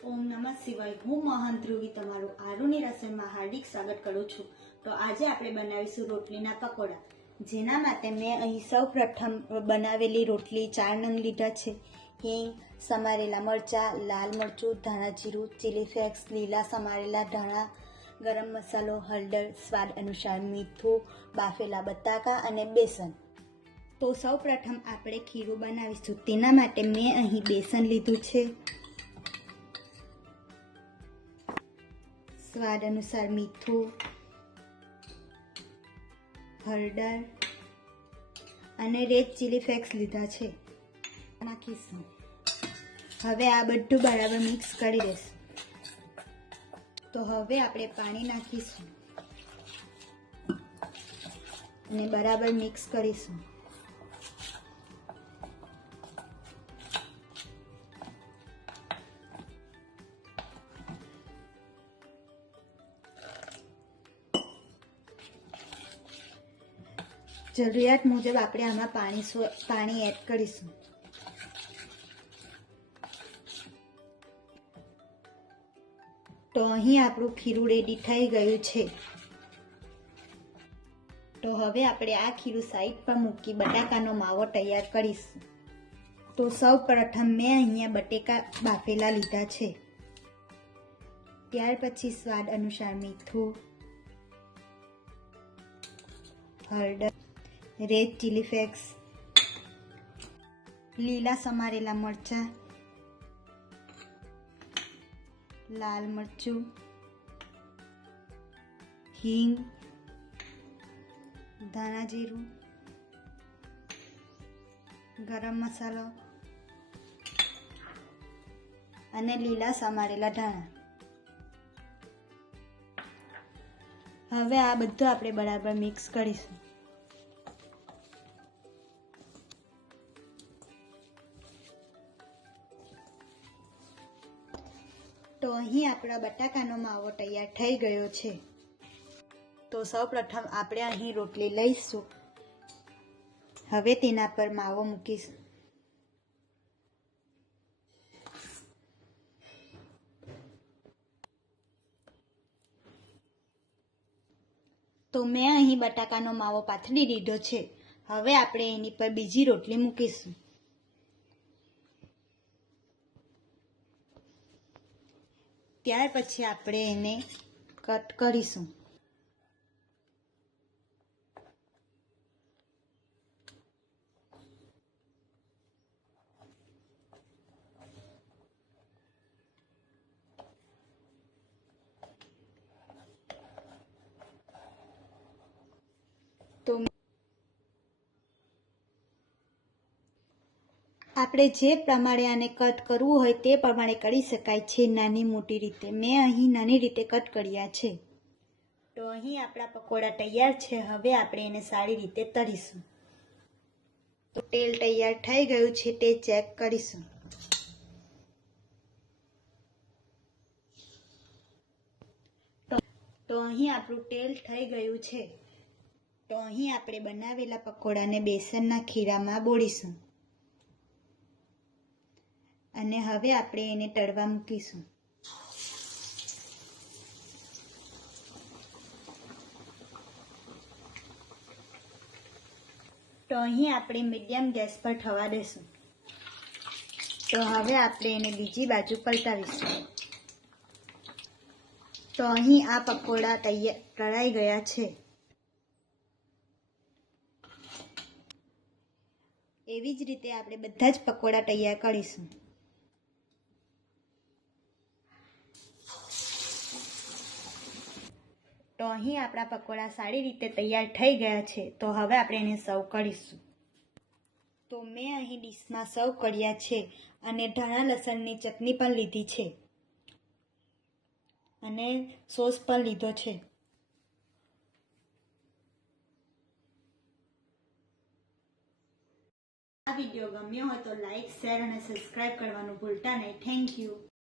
ઓમ નમઃ શિવાય. હું મહાન ધ્રુવી, તમારું આરુની રસોઈમાં હાર્દિક સ્વાગત કરું છું. તો આજે આપણે બનાવીશું રોટલીના પકોડા, જેના માટે મેં અહીં સૌ પ્રથમ બનાવેલી રોટલી ચાર નંગ લીધા છે. હિંગ, સમારેલા મરચાં, લાલ મરચું, ધાણા જીરું ચીલી ફ્લેક્સ લીલા સમારેલા ધાણા, ગરમ મસાલો, હળદર, સ્વાદ અનુસાર મીઠું, બાફેલા બટાકા અને બેસન. તો સૌ પ્રથમ આપણે ખીરું બનાવીશું. તેના માટે મેં અહીં બેસન લીધું છે. સ્વાદ અનુસાર મીઠું હળદર અને રેડ ચીલી ફ્લેક્સ લીધા છે. નાખીશું. હવે આ બધું બરાબર મિક્સ કરી દઈશું. તો હવે આપણે પાણી નાખીશું. અને બરાબર મિક્સ કરીશું. જરૂરિયાત મુજબ આપણે આમાં પાણી પાણી એડ કરીશું. તો અહીં આપણું ખીરું રેડી થઈ ગયું છે. તો હવે આપણે આ ખીરું સાઈડ પર મૂકી બટાકાનો માવો તૈયાર કરીશું. તો સૌ પ્રથમ મેં અહીંયા બટેકા બાફેલા લીધા છે. ત્યાર પછી સ્વાદ અનુસાર મીઠું, હળદર રેડ ચીલી ફ્લેક્સ લીલા સમારેલા મરચાં લાલ મરચું હિંગ ધાણા જીરું ગરમ મસાલો અને લીલા સમારેલા ધાણા હવે આ બધું આપણે બરાબર મિક્સ કરીશું. તો અહીં આપણા બટાકાનો માવો તૈયાર થઈ ગયો છે. તો સૌ પ્રથમ આપણે અહીં રોટલી લઈશું. હવે તેના પર માવો મૂકીશું. તો મેં અહીં બટાકાનો માવો પાથરી દીધો છે. હવે આપણે એની પર બીજી રોટલી મૂકીશું. ત્યાર પછી આપણે એને કટ કરીશું. તો આપણે જે પ્રમાણે આને કટ કરવું હોય તે પ્રમાણે કરી શકાય છે નાની મોટી રીતે. મેં અહીં નાની રીતે કટ કર્યા છે. તો અહીં આપણા પકોડા તૈયાર છે. હવે આપણે એને સારી રીતે તળીશું. તો તેલ તૈયાર થઈ ગયું છે તે ચેક કરીશું. તો અહીં આપણું તેલ થઈ ગયું છે. તો અહીં આપણે બનાવેલા પકોડાને બેસનના ખીરામાં બોળીશું. અને હવે આપણે એને તળવા મૂકીશું. તો અહીં આપણે મીડિયમ ગેસ પર થવા દેશું તો હવે આપણે એને બીજી બાજુ પલટાવીશું. તો અહીં આ પકોડા તૈયાર તળાઈ ગયા છે. એવી જ રીતે આપણે બધા જ પકોડા તૈયાર કરીશું. તો અહીં આપણા પકોડા સારી રીતે તૈયાર થઈ ગયા છે. તો હવે આપણે એને સર્વ કરીશું. તો મેં અહીં ડીશમાં સર્વ કર્યા છે અને ધાણા લસણની ચટણી પણ લીધી છે. અને સોસ પણ લીધો છે. આ વીડિયો ગમ્યો હોય તો લાઈક, શેર અને સબસ્ક્રાઈબ કરવાનું ભૂલતા નહીં. Thank you.